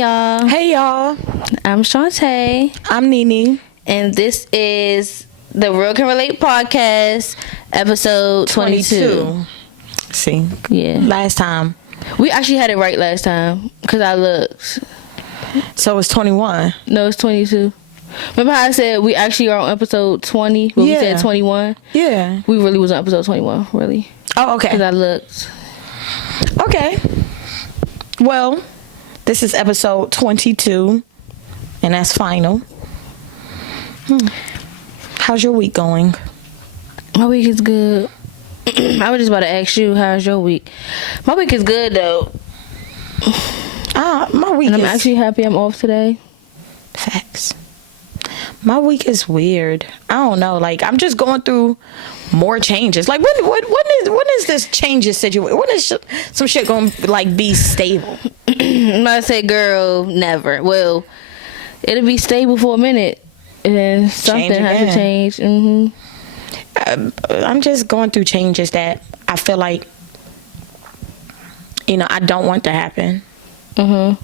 y'all. Hey, y'all. I'm Shantae. I'm Nene. And this is the Real Can Relate podcast, episode 22. See? Yeah. Last time. We actually had it right last time, because I looked. So it's 21. No, it's 22. Remember how I said we actually are on episode 20, but we said 21? Yeah. We really was on episode 21, really. Oh, okay. Because I looked. Okay. Well, this is episode 22, and that's final. How's your week going? My week is good. I was just about to ask you, how's your week? My week is good, though. My week and I'm actually happy I'm off today. Facts. My week is weird. I don't know. Like, I'm just going through more changes. Like, when is this changes situation? When is some shit going to, like, be stable? I'm about to say, girl, never. Well, it'll be stable for a minute. And then something has to change. Mm-hmm. I'm just going through changes that I feel like, I don't want to happen. Mm-hmm.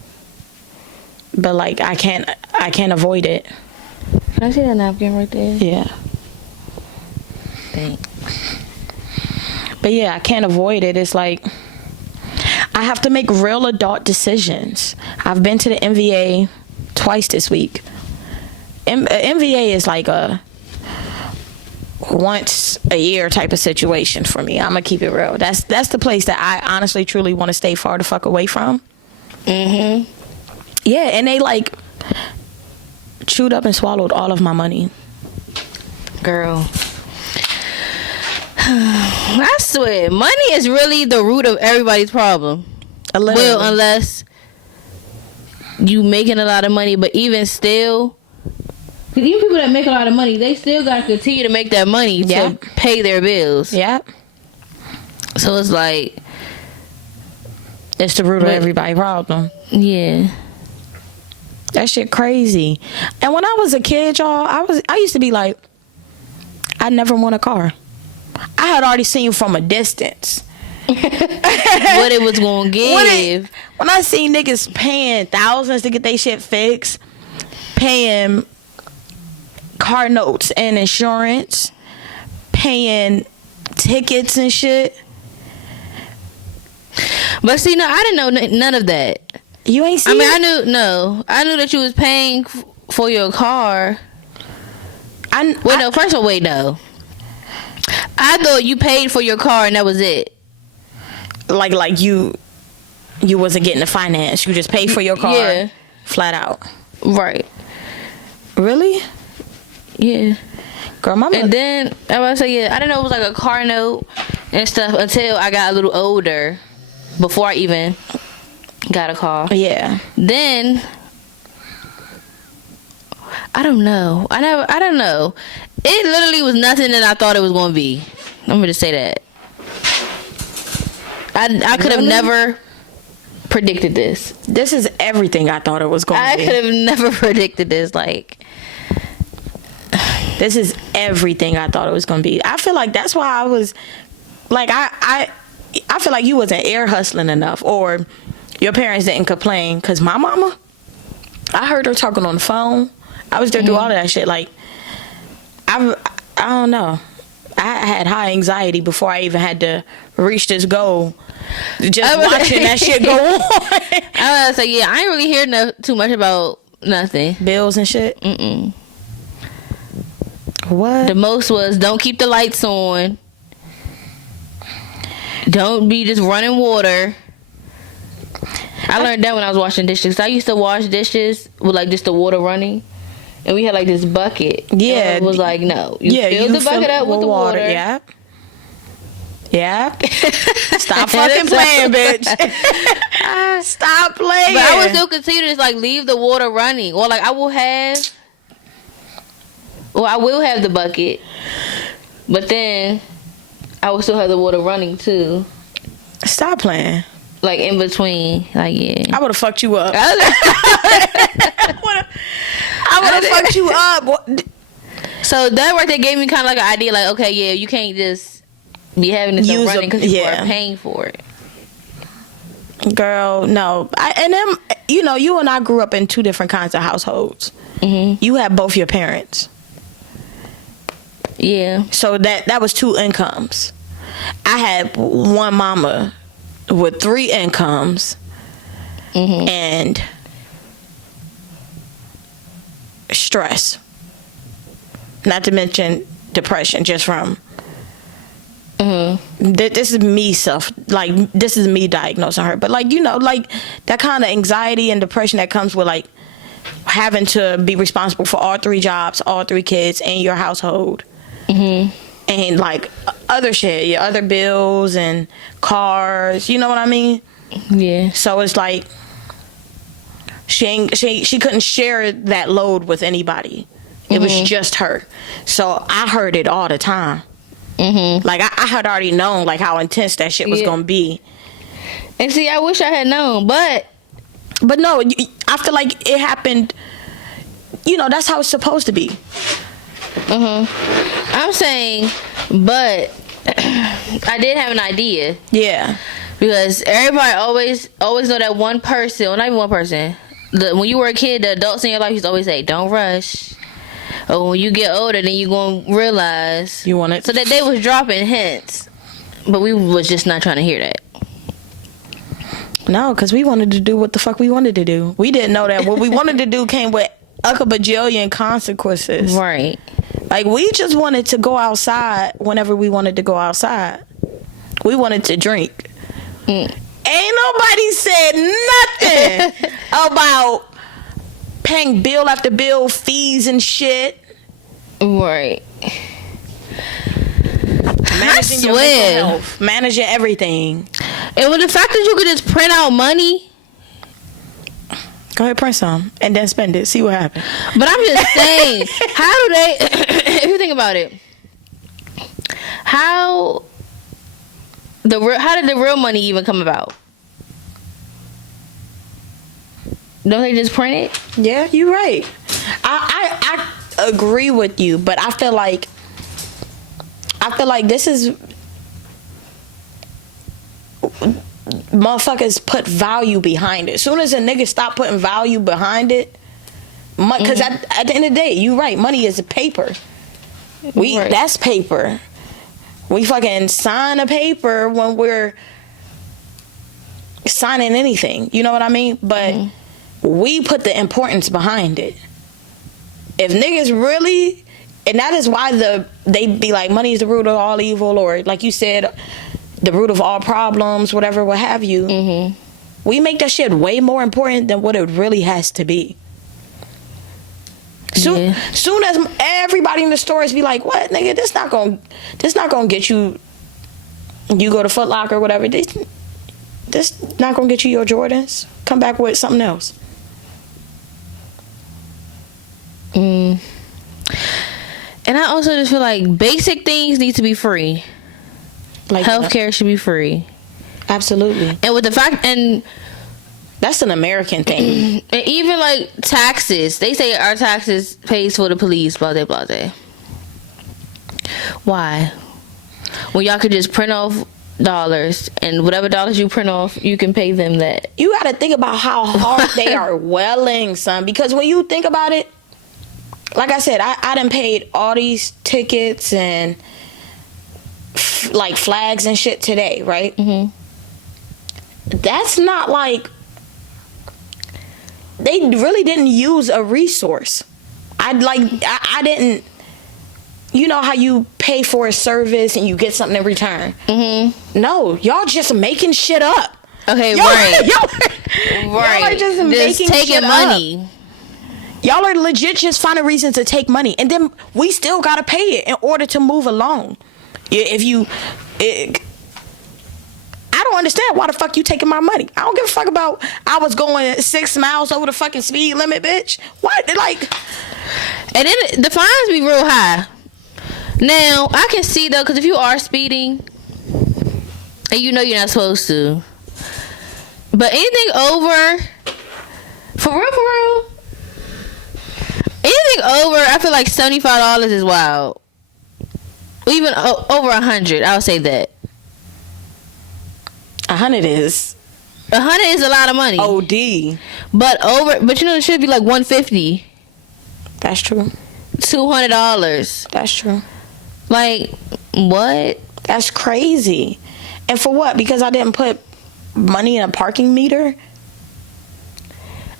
But, like, I can't avoid it. Can I see that napkin right there? Yeah. Thanks. But yeah, I can't avoid it. It's like I have to make real adult decisions. I've been to the MVA twice this week. MVA is like a once a year type of situation for me. I'm gonna keep it real. That's the place that I honestly truly want to stay far the fuck away from. Mm-hmm. Yeah, and they like chewed up and swallowed all of my money. Girl. I swear, money is really the root of everybody's problem. Well, unless you making a lot of money, but even still, even people that make a lot of money, they still got to continue to make that money to pay their bills. Yeah. So it's like, it's the root of everybody's problem. Yeah. That shit crazy. And when I was a kid, y'all, I used to be like, I never want a car. I had already seen from a distance what it was gonna give. When I seen niggas paying thousands to get their shit fixed, paying car notes and insurance, paying tickets and shit. But see, no, I didn't know none of that. You ain't seen I knew that you was paying for your car. First of all, no. I thought you paid for your car and that was it. Like you wasn't getting the finance. You just paid for your car, flat out. Right. Really? Yeah. Girl, mama. And then I was say, I didn't know it was like a car note and stuff until I got a little older. Before I even got a car. Yeah. Then I don't know. I don't know. It literally was nothing that I thought it was going to be. I'm going to say that. I could have never predicted this. This is everything I thought it was going to be. I could have never predicted this. Like, this is everything I thought it was going to be. I feel like that's why I was like, I feel like you wasn't air hustling enough, or your parents didn't complain. Because my mama, I heard her talking on the phone. I was there through all of that shit. Like, I don't know. I had high anxiety before I even had to reach this goal. Just watching that shit go on. I was like, yeah, I ain't really hear too much about nothing. Bills and shit? Mm-mm. What? The most was, don't keep the lights on. Don't be just running water. I learned that when I was washing dishes. I used to wash dishes with like just the water running. And we had like this bucket. Yeah. And it was like, no. You fill the bucket up with the water. Yeah. Yeah. Stop fucking playing, bitch. Stop playing. But I would still continue to just like leave the water running. Or like I will have the bucket. But then I will still have the water running too. Stop playing. Like in between. Like, yeah. I would have fucked you up. I would have fucked you up. So that right there gave me kind of like an idea. Like, okay, yeah, you can't just be having this running because you are paying for it. Girl, no. And then, you know, you and I grew up in two different kinds of households. Mm-hmm. You had both your parents. Yeah. So that was two incomes. I had one mama with three incomes. Mm-hmm. And stress. Not to mention depression just from... Mm-hmm. This is me this is me diagnosing her, but like, you know, like that kind of anxiety and depression that comes with like having to be responsible for all three jobs, all three kids in your household. Mm-hmm. And like other shit, your other bills and cars, you know what I mean? Yeah. So it's like she couldn't share that load with anybody. It was just her. So I heard it all the time. Mm-hmm. Like I had already known like how intense that shit was gonna be. And see, I wish I had known, but no, I feel like it happened. You know, that's how it's supposed to be. I'm saying, but I did have an idea. Yeah, because everybody always know that one person, or not even one person. When you were a kid, the adults in your life used to always say, "Don't rush." Or when you get older, then you gonna realize you want it. So that they was dropping hints, but we was just not trying to hear that. No, because we wanted to do what the fuck we wanted to do. We didn't know that what we wanted to do came with a bajillion consequences. Right. Like we just wanted to go outside whenever we wanted to go outside. We wanted to drink. Ain't nobody said nothing about paying bill after bill, fees and shit. Right. Managing your mental health, managing everything. And with the fact that you could just print out money. Go ahead, print some and then spend it. See what happens. But I'm just saying, how do they, if you think about it, how did the real money even come about? Don't they just print it? Yeah, you're right. I agree with you, but I feel like this is motherfuckers put value behind it. As soon as a nigga stop putting value behind it, because at the end of the day, you're right. Money is a paper. That's paper. We fucking sign a paper when we're signing anything. You know what I mean? But we put the importance behind it. If niggas really, and that is why they be like, money is the root of all evil, or like you said, the root of all problems, whatever, what have you. We make that shit way more important than what it really has to be. Soon as everybody in the stores be like, what, nigga, this not gonna get you, you go to Foot Locker or whatever, this not gonna get you your Jordans. Come back with something else. And I also just feel like basic things need to be free. Like healthcare should be free. Absolutely. And with the fact, and that's an American thing. And even like taxes, they say our taxes pays for the police, blah blah blah. Why? When y'all could just print off dollars, and whatever dollars you print off, you can pay them that. You got to think about how hard they are welling, son. Because when you think about it, like I said, I done paid all these tickets and like flags and shit today, right? That's not like, they really didn't use a resource. I didn't, you know how you pay for a service and you get something in return? No, y'all just making shit up. Okay, right. Y'all are just making taking shit money up. Y'all are legit just finding reasons to take money, and then we still gotta pay it in order to move along. I don't understand why the fuck you taking my money. I don't give a fuck about I was going 6 miles over the fucking speed limit, bitch. What? Like, and then the fines be real high. Now I can see though, because if you are speeding and you know you're not supposed to, but anything over, for real, anything over, I feel like $75 is wild. Even over 100, I'll say that. 100 is 100 is a lot of money. OD. But you know, it should be like 150. That's true. $200. That's true. Like, what? That's crazy. And for what? Because I didn't put money in a parking meter?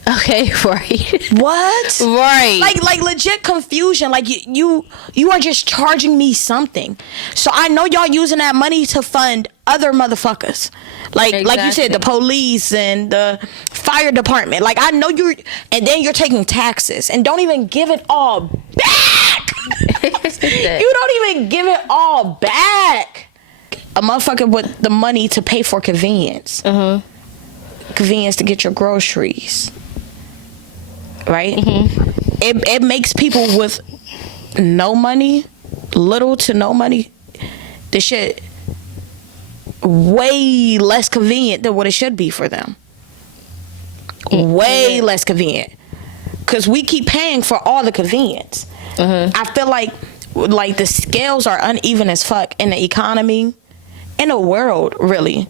Okay, right. What? Right. Like legit confusion. Like you are just charging me something. So I know y'all using that money to fund other motherfuckers. Like you said, the police and the fire department. Like I know and then you're taking taxes and don't even give it all back. You don't even give it all back. A motherfucker with the money to pay for convenience. Convenience to get your groceries. Right? It makes people with no money, little to no money, this shit way less convenient than what it should be for them. Way less convenient. Because we keep paying for all the convenience. I feel like the scales are uneven as fuck in the economy, in the world, really.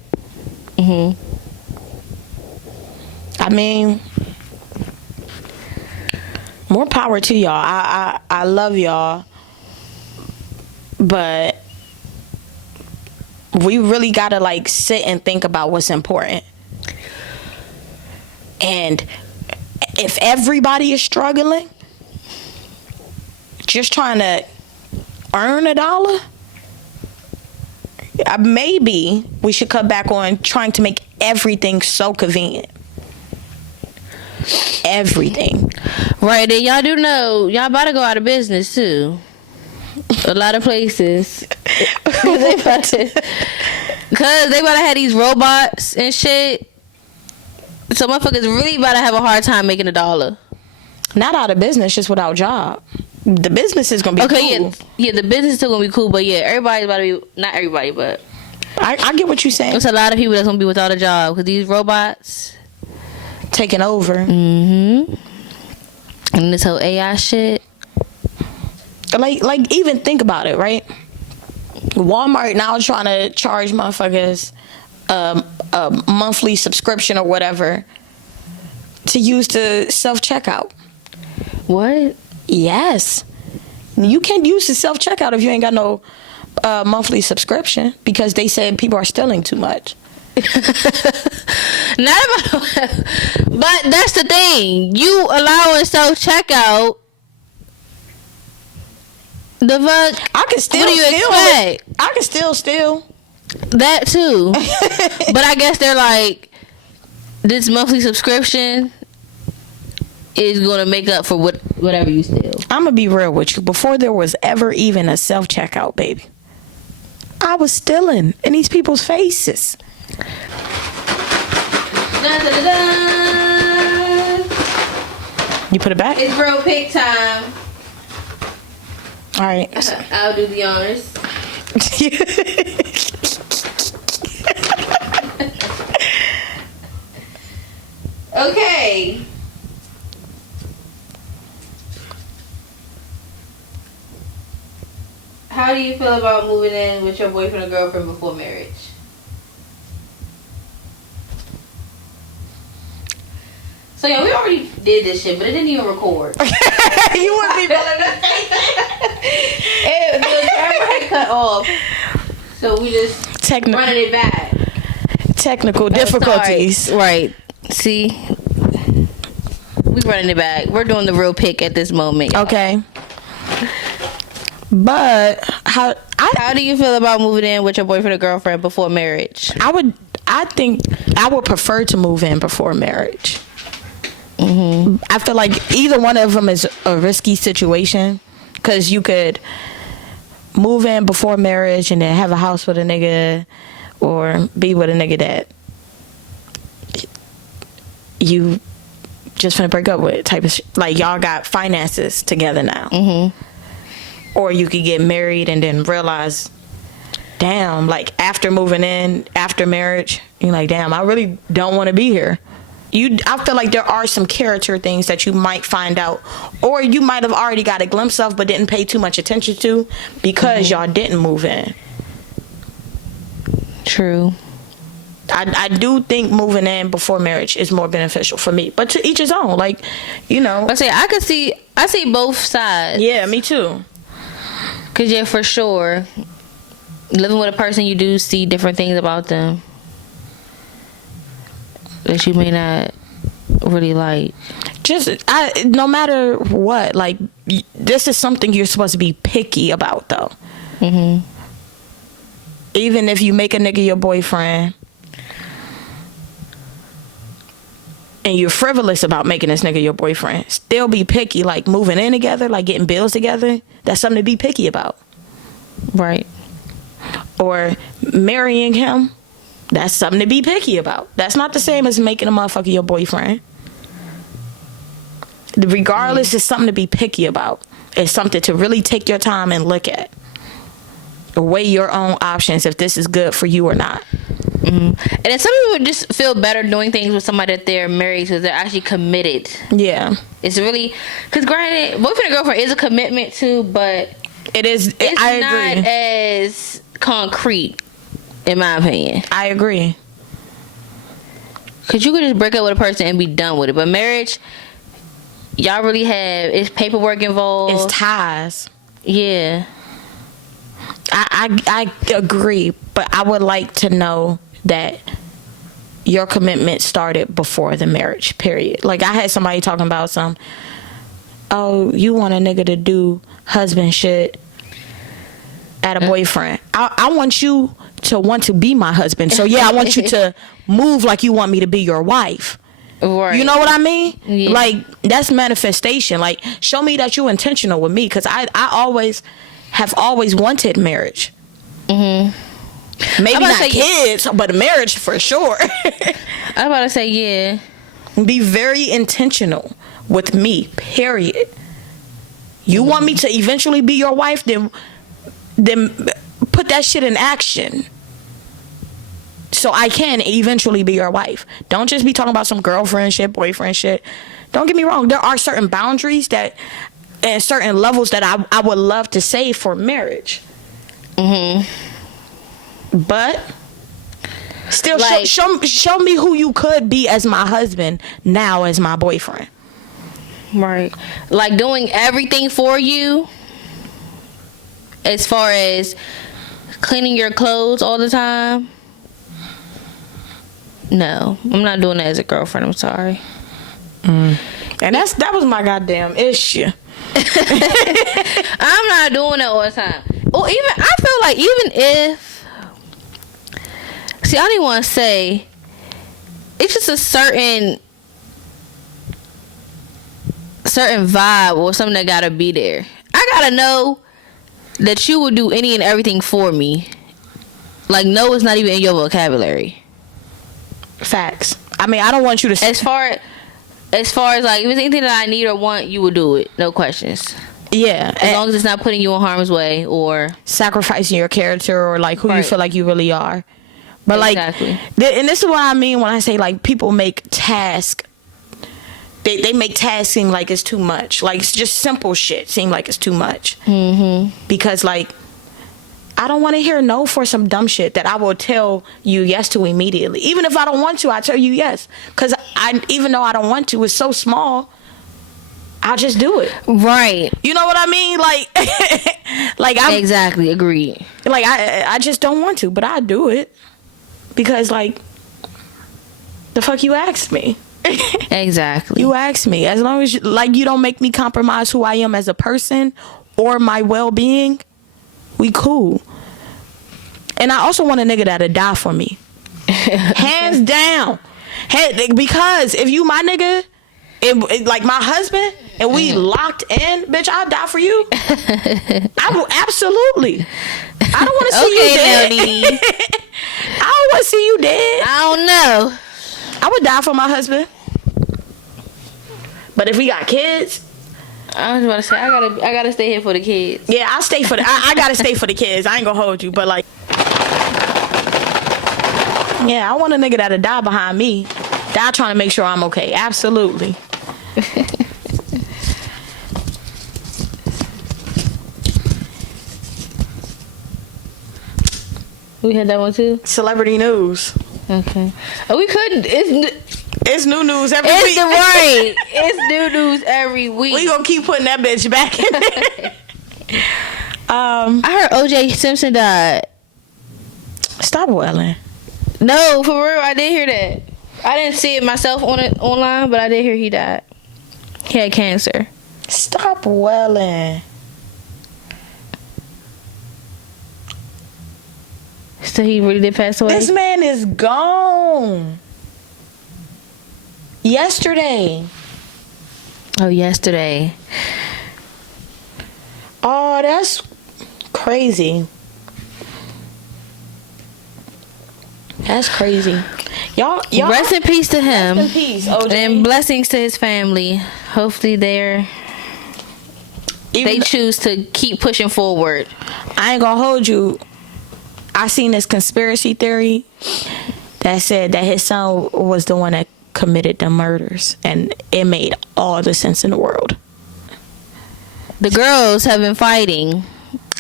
I mean, more power to y'all. I love y'all, but we really gotta like sit and think about what's important. And if everybody is struggling, just trying to earn $1, maybe we should cut back on trying to make everything so convenient. Everything. Right, and y'all do know y'all about to go out of business too. A lot of places. Cause they about to have these robots and shit. So motherfuckers really about to have a hard time making $1. Not out of business, just without job. The business is gonna be cool. Yeah, the business is still gonna be cool, but yeah, everybody's about to be, not everybody, but I get what you're saying. There's a lot of people that's gonna be without a job because these robots taking over. And this whole AI shit. Like even think about it, right? Walmart now trying to charge motherfuckers a monthly subscription or whatever to use the self-checkout. What? Yes. You can't use the self-checkout if you ain't got no monthly subscription because they said people are stealing too much. Not about, but that's the thing. You allowing self-checkout. The fuck? I can still what do you steal expect? I can still steal. That too. But I guess they're like, this monthly subscription is going to make up for whatever you steal. I'm going to be real with you. Before there was ever even a self-checkout, baby, I was stealing in these people's faces. Dun, dun, dun, dun. You put it back? It's real pick time. All right. I'll do the honors. Okay. How do you feel about moving in with your boyfriend or girlfriend before marriage? So yeah, we already did this shit, but it didn't even record. You wouldn't be willing to say that. The camera had cut off, so we just running it back. Technical difficulties. Right. See, we running it back. We're doing the real pick at this moment. Y'all. Okay. But how do you feel about moving in with your boyfriend or girlfriend before marriage? I think I would prefer to move in before marriage. I feel like either one of them is a risky situation because you could move in before marriage and then have a house with a nigga or be with a nigga that you just finna break up with type of like y'all got finances together now. Or you could get married and then realize, damn, like after moving in, after marriage, you're like, damn, I really don't want to be here. I feel like there are some character things that you might find out, or you might have already got a glimpse of but didn't pay too much attention to because y'all didn't move in. True. I do think moving in before marriage is more beneficial for me, but to each his own. Like, you know. I see both sides. Yeah, me too. Cause yeah, for sure, living with a person, you do see different things about them that you may not really like. No matter what, like, this is something you're supposed to be picky about, though. Mm-hmm. Even if you make a nigga your boyfriend and you're frivolous about making this nigga your boyfriend, still be picky. Like, moving in together, like getting bills together, that's something to be picky about. Right. Or marrying him, that's something to be picky about. That's not the same as making a motherfucker your boyfriend. Regardless, it's something to be picky about. It's something to really take your time and look at. Weigh your own options if this is good for you or not. And then some people just feel better doing things with somebody that they're married to, they're actually committed. Yeah. It's really, because granted, boyfriend and girlfriend is a commitment too, but it's not as concrete, in my opinion. I agree. Because you could just break up with a person and be done with it. But marriage, y'all really have, it's paperwork involved. It's ties. Yeah. I agree, but I would like to know that your commitment started before the marriage, period. Like, I had somebody talking about you want a nigga to do husband shit at a boyfriend. I want you to want to be my husband. So, yeah, I want you to move like you want me to be your wife. Right. You know what I mean? Yeah. Like, that's manifestation. Like, show me that you're intentional with me, because I have always wanted marriage. Mm-hmm. Maybe not kids, but marriage for sure. I'm about to say, yeah. Be very intentional with me, period. You want me to eventually be your wife, then put that shit in action. So I can eventually be your wife. Don't just be talking about some girlfriend shit, boyfriend shit. Don't get me wrong. There are certain boundaries and certain levels that I would love to save for marriage. But still, like, show me who you could be as my husband now as my boyfriend. Right. Like, doing everything for you, as far as cleaning your clothes all the time. No, I'm not doing that as a girlfriend. I'm sorry. And that was my goddamn issue. I'm not doing that all the time. Or even, I feel like even if, see, I don't even want to say, it's just a certain vibe or something that gotta be there. I gotta know that you will do any and everything for me. Like, no, it's not even in your vocabulary. Facts. I mean, I don't want you to. As far as like, if it's anything that I need or want, you will do it, no questions. Yeah, as long as it's not putting you in harm's way or sacrificing your character or like who you feel like you really are. But exactly. Like, and this is what I mean when I say like people make task. They make tasks seem like it's too much. Like, it's just simple shit seem like it's too much. Because like, I don't want to hear no for some dumb shit that I will tell you yes to immediately. Even if I don't want to, I tell you yes. Because even though I don't want to, it's so small, I'll just do it. Right. You know what I mean? Like, exactly, agreed. Like, I just don't want to, but I do it. Because, like, the fuck you asked me. Exactly. You asked me. As long as, you don't make me compromise who I am as a person or my well-being, we cool. And I also want a nigga that'll die for me. Hands down. Because if you my nigga, like my husband, and we locked in, bitch, I'll die for you. I will absolutely. I don't want to see you dead. I don't want to see you dead. I don't know. I would die for my husband. But if we got kids, I was about to say, I gotta stay here for the kids. Yeah, I'll stay for I gotta stay for the kids. I ain't gonna hold you, but like, yeah, I want a nigga that'll die behind me. Die trying to make sure I'm okay. Absolutely. We had that one too. Celebrity news. Okay. Oh, we couldn't. It's new news every It's week. right. It's new news every week. We gonna keep putting that bitch back in there. I heard O.J. Simpson died. Stop welling. No, for real, I did hear that. I didn't see it myself online, but I did hear he died. He had cancer. Stop welling. So he really did pass away? This man is gone. Yesterday. Oh, yesterday. Oh, that's crazy. That's crazy. Y'all Rest in peace to him. Rest in peace, OJ. And blessings to his family. Hopefully they choose to keep pushing forward. I ain't gonna hold you. I seen this conspiracy theory that said that his son was the one that committed the murders, and it made all the sense in the world. The girls have been fighting.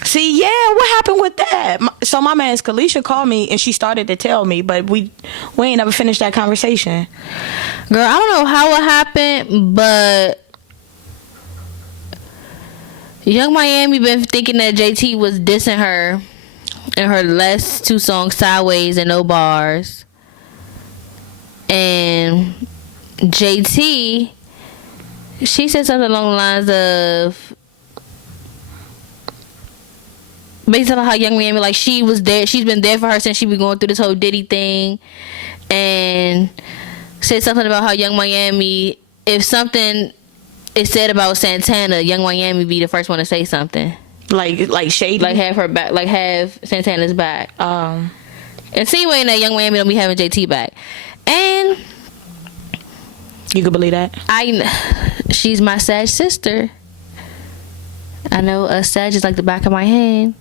See, yeah, what happened with that? So my man Kalisha called me and she started to tell me, but we ain't never finished that conversation. Girl, I don't know how it happened, but Young Miami been thinking that JT was dissing her in her last two songs, Sideways and No Bars. And JT, she said something along the lines of basically how Young Miami, like, she was there, she's been there for her since she been going through this whole Diddy thing, and said something about how Young Miami, if something is said about Santana, Young Miami be the first one to say something. Like shady? Like have her back, like have Santana's back. Insinuating that Young Miami don't be having JT back. And you can believe that? She's my Sag sister. I know a Sag is like the back of my hand.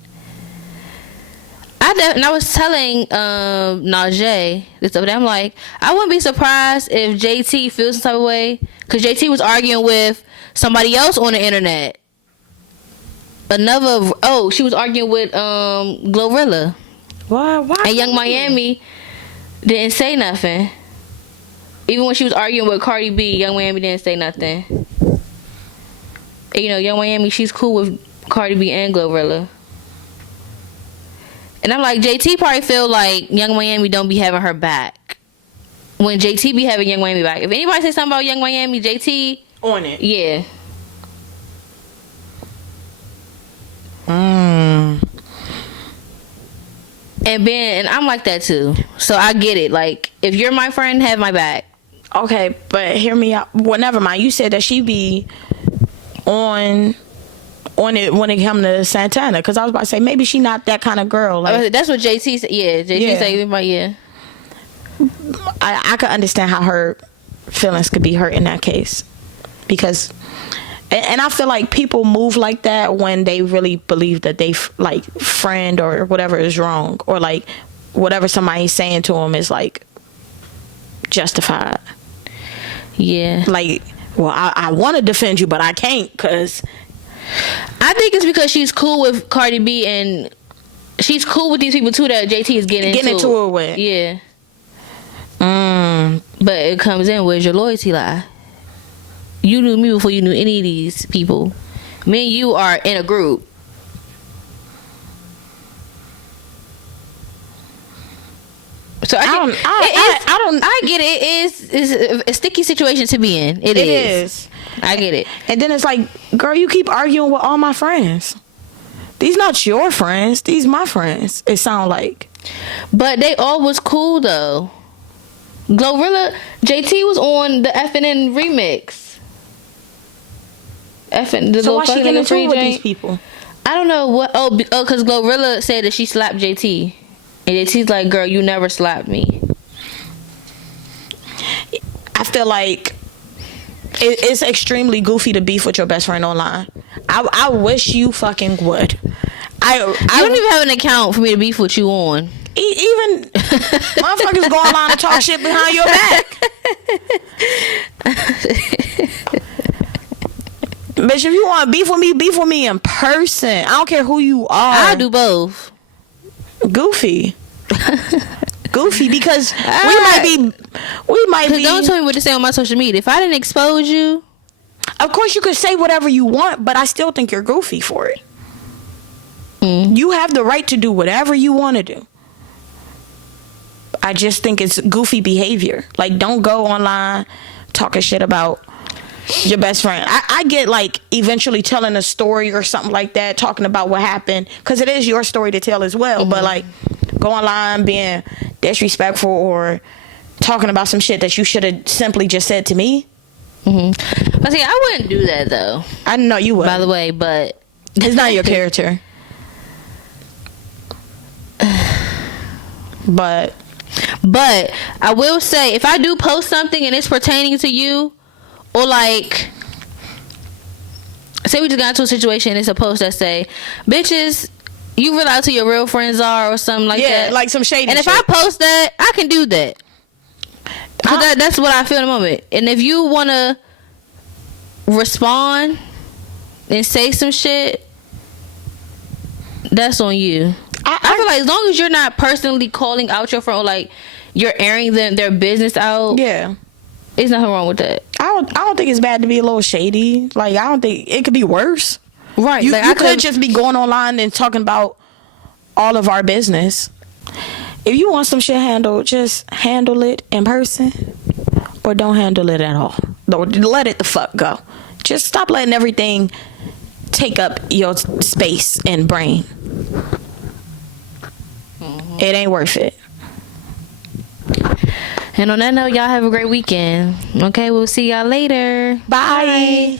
I was telling Najee this other day, I'm like, I wouldn't be surprised if JT feels some type of way, because JT was arguing with somebody else on the internet. She was arguing with Glorilla. Why? And Young Miami didn't say nothing. Even when she was arguing with Cardi B, Young Miami didn't say nothing. And, you know, Young Miami, she's cool with Cardi B and Glorilla. And I'm like, JT probably feel like Young Miami don't be having her back when JT be having Young Miami back. If anybody say something about Young Miami, JT on it. Yeah. And I'm like that too. So I get it. Like, if you're my friend, have my back. Okay, but hear me out. Well, never mind. You said that she be on it when it come to Santana, because I was about to say maybe she not that kind of girl. Like, that's what JT said. Yeah, JT said, yeah. I could understand how her feelings could be hurt in that case, because, and I feel like people move like that when they really believe that they like friend or whatever is wrong, or like whatever somebody's saying to them is like justified. Yeah. Like, well, I want to defend you, but I can't, because I think it's because she's cool with Cardi B, and she's cool with these people too that JT is getting into it with. Yeah. But it comes in, where's your loyalty lie? You knew me before you knew any of these people. Me and you are in a group. So I get it. It's a sticky situation to be in. It is. I get it. And then it's like, girl, you keep arguing with all my friends. These not your friends. These my friends. It sound like. But they all was cool though. Glorilla, JT was on the FNN remix. So why she getting into it with these people? I don't know what. Because Glorilla said that she slapped JT, and JT's like, "Girl, you never slapped me." I feel like it's extremely goofy to beef with your best friend online. I wish you fucking would. I don't even have an account for me to beef with you on. Even motherfuckers go online and talk shit behind your back. Bitch, if you want to beef with me in person. I don't care who you are. I'll do both. Goofy. goofy because we might be. Don't tell me what to say on my social media. If I didn't expose you, of course you could say whatever you want, but I still think you're goofy for it. You have the right to do whatever you want to do. I just think it's goofy behavior. Like, don't go online talking shit about your best friend. I get like eventually telling a story or something like that, talking about what happened, because it is your story to tell as well. But like, go online being disrespectful or talking about some shit that you should have simply just said to me. But see, I wouldn't do that though. I know you would, by the way, but it's not your character. But I will say, if I do post something and it's pertaining to you, or like, say we just got into a situation and it's a post that say, bitches, you realize who your real friends are, or something like that. Yeah, like some shady and shit. if I post that, I can do that. So that's what I feel in the moment. And if you want to respond and say some shit, that's on you. I feel like as long as you're not personally calling out your friend, or like you're airing their business out, yeah, there's nothing wrong with that. I don't think it's bad to be a little shady. Like, I don't think it could be worse. Right. You, like, you could just be going online and talking about all of our business. If you want some shit handled, just handle it in person, or don't handle it at all. Let it the fuck go. Just stop letting everything take up your space and brain. It ain't worth it. And on that note, y'all have a great weekend. Okay, we'll see y'all later. Bye. Bye.